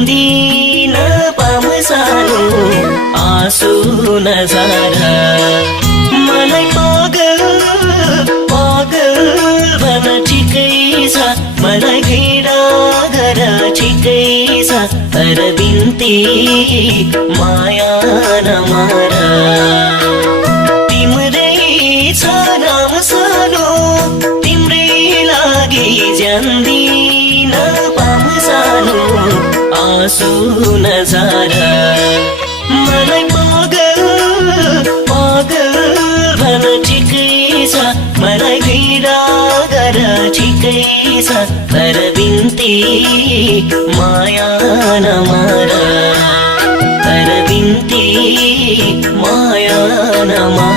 जान्दिन पामसानो आँसु नजारा मलाई पागल पागल भन ठिकै छ मलाई घृणा गर ठिकै छ तर बिन्ती माया नमार तिम्रै छ नाम सानो तिम्रै लागि जान्दिन पामसानो आँसु नजारा मलाई पागल पागल भन ठिकै छ मलाई घृणा गर ठिकै छ तर बिन्ती माया नमार तर बिन्ती माया नमार